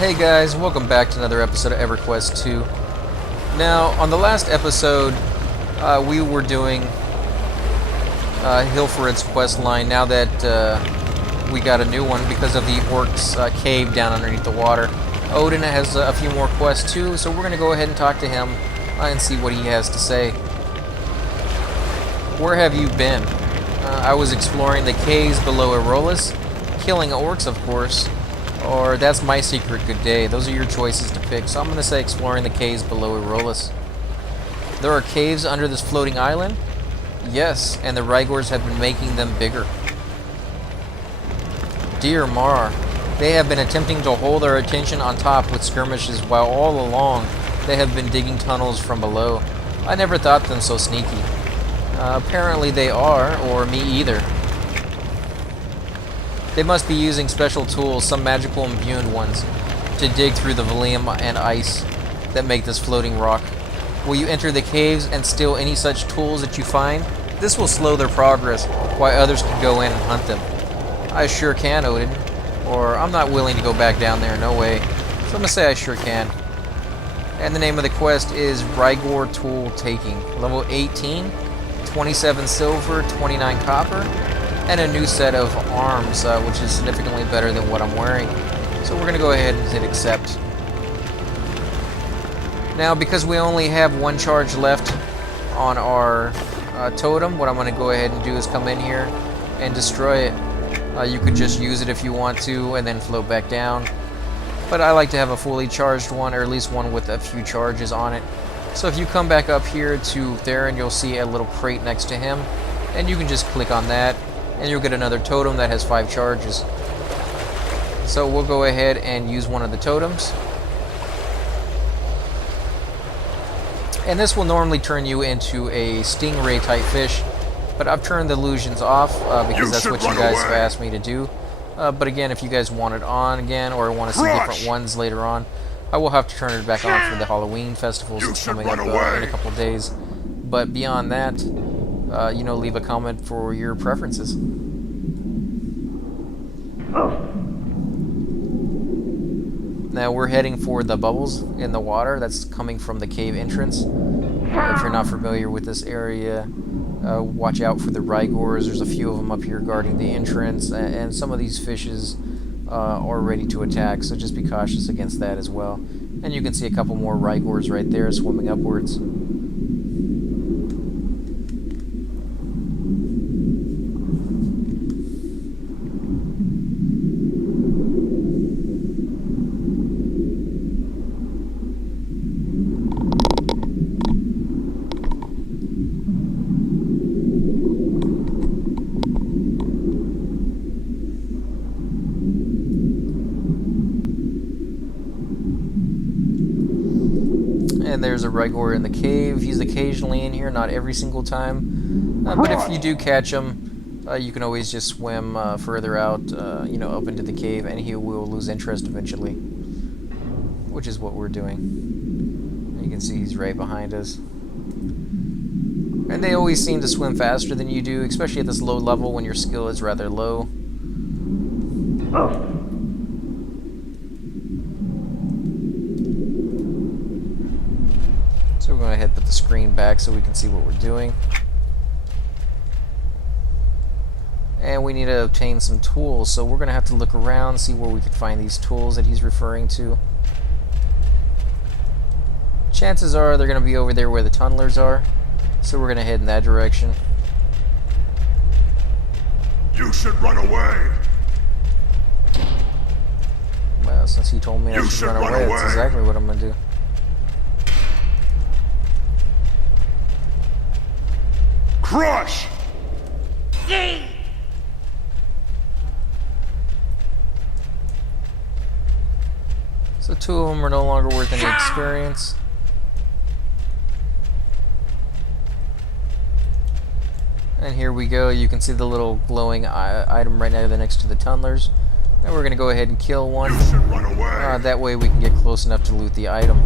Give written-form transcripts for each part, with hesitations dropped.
Hey guys, welcome back to another episode of EverQuest 2. Now, on the last episode, we were doing Hilfred's quest line. Now that we got a new one because of the orc's cave down underneath the water, Odon has a few more quests too, so we're going to go ahead and talk to him and see what he has to say. Where have you been? I was exploring the caves below Arolis, killing orcs, of course. Or that's my secret good day. Those are your choices to pick. So I'm going to say exploring the caves below Arolis. There are caves under this floating island? Yes, and the Ry'Gorrs have been making them bigger. Dear Mar, they have been attempting to hold our attention on top with skirmishes while all along they have been digging tunnels from below. I never thought them so sneaky. Apparently they are, or me either. They must be using special tools, some magical imbued ones, to dig through the volume and ice that make this floating rock. Will you enter the caves and steal any such tools that you find? This will slow their progress, while others can go in and hunt them. I sure can, Odon. Or, I'm not willing to go back down there, no way. So I'm gonna say I sure can. And the name of the quest is Ry'Gorr Tool Taking. Level 18, 27 silver, 29 copper. And a new set of arms, which is significantly better than what I'm wearing. So we're going to go ahead and hit accept. Now, because we only have one charge left on our totem, what I'm going to go ahead and do is come in here and destroy it. You could just use it if you want to and then float back down. But I like to have a fully charged one, or at least one with a few charges on it. So if you come back up here to Theron, you'll see a little crate next to him. And you can just click on that. And you'll get another totem that has 5 charges. So we'll go ahead and use one of the totems. And this will normally turn you into a stingray type fish, but I've turned the illusions off because that's what you guys have asked me to do. But again, if you guys want it on again or want to see different ones later on, I will have to turn it back on for the Halloween festivals that's coming up in a couple days. But beyond that, you know, leave a comment for your preferences. Now we're heading for the bubbles in the water that's coming from the cave entrance. If you're not familiar with this area, watch out for the Ry'Gorrs. There's a few of them up here guarding the entrance, and some of these fishes are ready to attack, so just be cautious against that as well. And you can see a couple more Ry'Gorrs right there swimming upwards. And there's a Ry'Gorr in the cave. He's occasionally in here, not every single time. But if you do catch him, you can always just swim further out, you know, up into the cave, and he will lose interest eventually. Which is what we're doing. And you can see he's right behind us. And they always seem to swim faster than you do, especially at this low level when your skill is rather low. So we're going to ahead and put the screen back so we can see what we're doing. And we need to obtain some tools, so we're going to have to look around, see where we can find these tools that he's referring to. Chances are they're going to be over there where the tunnelers are, so we're going to head in that direction. You should run away. Well, since he told me I should run away, that's exactly what I'm going to do. Crush! So 2 of them are no longer worth any experience. And here we go. You can see the little glowing item right now next to the tunnelers. And we're going to go ahead and kill one. You should run away. That way we can get close enough to loot the item.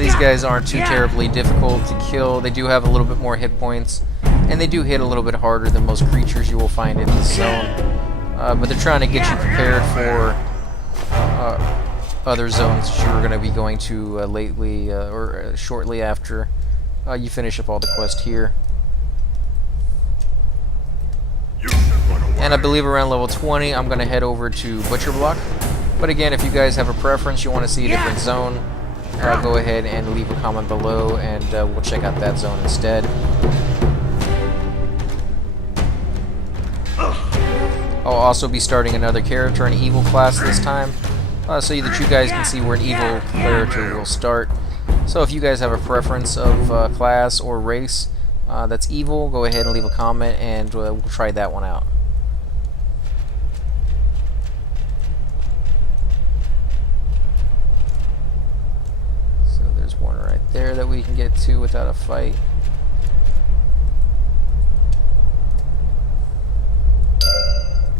These guys aren't too terribly difficult to kill. They do have a little bit more hit points, and they do hit a little bit harder than most creatures you will find in this zone. But they're trying to get you prepared for other zones that you're going to be going to lately or shortly after you finish up all the quest here. And I believe around level 20 I'm going to head over to Butcher Block. But again, if you guys have a preference, you want to see a different zone, go ahead and leave a comment below and we'll check out that zone instead. I'll also be starting another character, an evil class this time, so that you guys can see where an evil character will start. So if you guys have a preference of class or race that's evil, go ahead and leave a comment and we'll try that one out. So there's one right there that we can get to without a fight.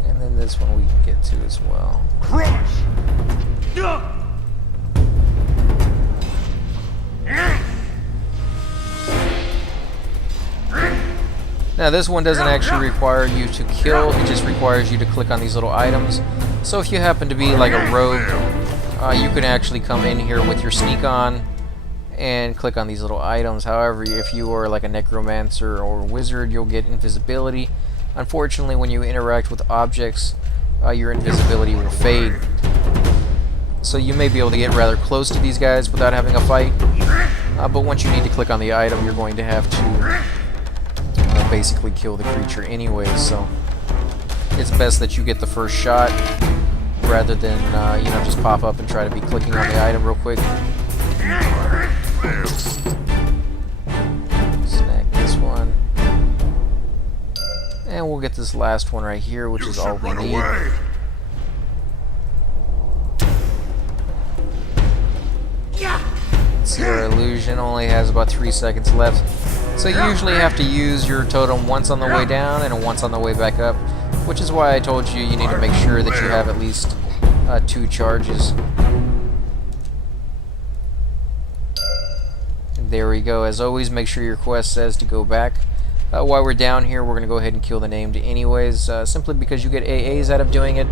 And then this one we can get to as well. Crush! Now this one doesn't actually require you to kill, it just requires you to click on these little items. So if you happen to be like a rogue, you can actually come in here with your sneak on and click on these little items. However, if you are like a necromancer or wizard, you'll get invisibility. Unfortunately, when you interact with objects, your invisibility will fade. So you may be able to get rather close to these guys without having a fight. But once you need to click on the item, you're going to have to basically kill the creature anyways. So it's best that you get the first shot rather than you know, just pop up and try to be clicking on the item real quick. Snag this one. And we'll get this last one right here, which is all we need. See, our illusion only has about 3 seconds left. So you usually have to use your totem once on the way down and once on the way back up, which is why I told you you need to make sure that you have at least 2 charges. And there we go. As always, make sure your quest says to go back. While we're down here, we're going to go ahead and kill the named anyways, simply because you get AAs out of doing it,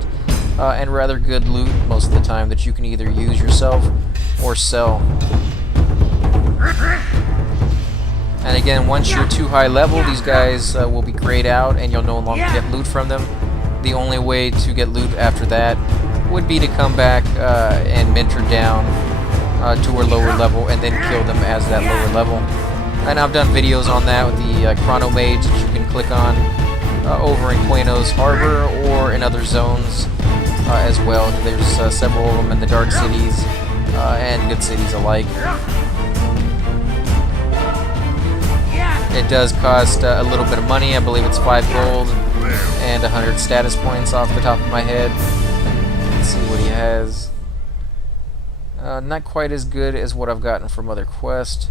and rather good loot most of the time that you can either use yourself or sell. And again, once you're too high level, these guys will be grayed out and you'll no longer get loot from them. The only way to get loot after that would be to come back and mentor down to a lower level and then kill them as that lower level. And I've done videos on that with the Chrono Mage that you can click on over in Queno's Harbor or in other zones as well. There's several of them in the Dark Cities and Good Cities alike. It does cost a little bit of money. I believe it's 5 gold and 100 status points off the top of my head. Let's see what he has. Not quite as good as what I've gotten from other quests.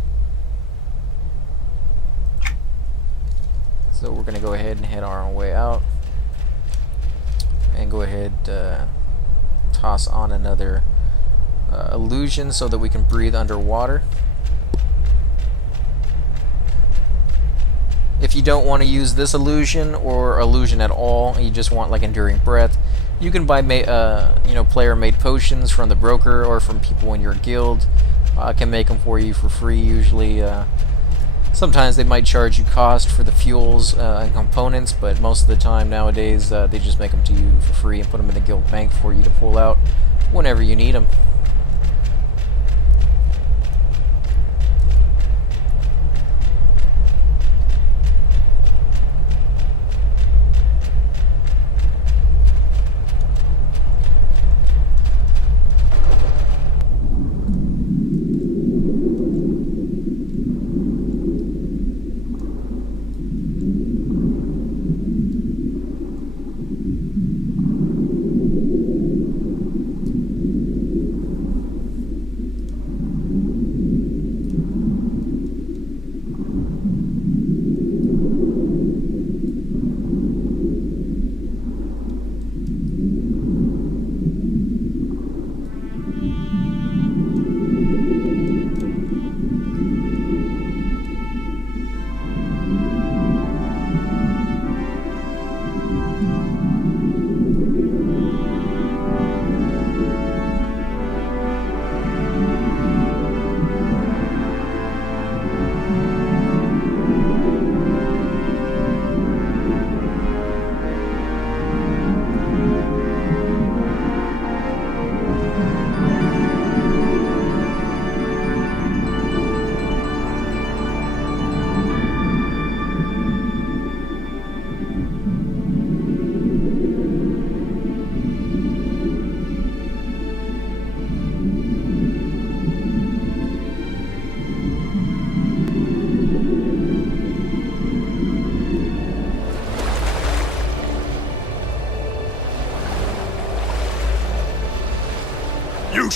So we're going to go ahead and head our own way out. And go ahead toss on another illusion so that we can breathe underwater. If you don't want to use this illusion or illusion at all, and you just want like enduring breath, you can buy you know, player-made potions from the broker or from people in your guild. Can make them for you for free usually. Sometimes they might charge you cost for the fuels and components, but most of the time nowadays they just make them to you for free and put them in the guild bank for you to pull out whenever you need them.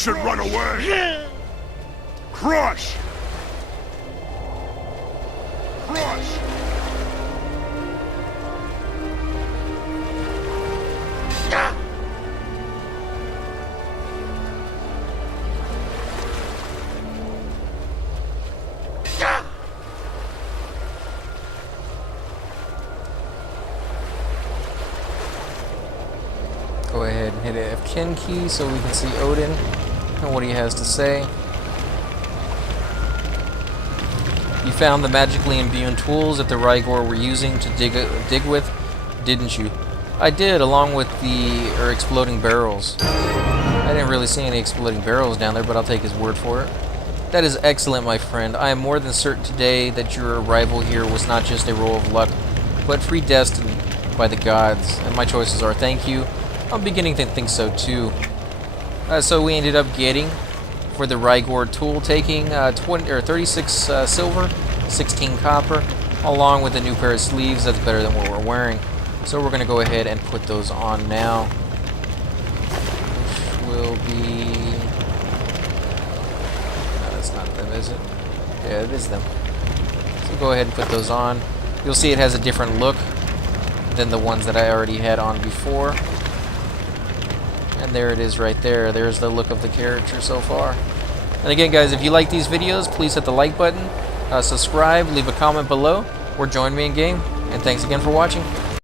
should run away! Crush! Crush! Go ahead and hit a F10 key so we can see Odin and what he has to say. You found the magically imbued tools that the Ry'Gorr were using to dig with, didn't you? I did, along with the exploding barrels. I didn't really see any exploding barrels down there, but I'll take his word for it. That is excellent, my friend. I am more than certain today that your arrival here was not just a roll of luck, but predestined by the gods. And my choices are thank you. I'm beginning to think so too. So we ended up getting, for the Ry'Gorr tool, taking 36 silver, 16 copper, along with a new pair of sleeves. That's better than what we're wearing. So we're going to go ahead and put those on now. Which will be... No, that's not them, is it? Yeah, it is them. So go ahead and put those on. You'll see it has a different look than the ones that I already had on before. And there it is right there. There's the look of the character so far. And again, guys, if you like these videos, please hit the like button, subscribe, leave a comment below, or join me in game. And thanks again for watching.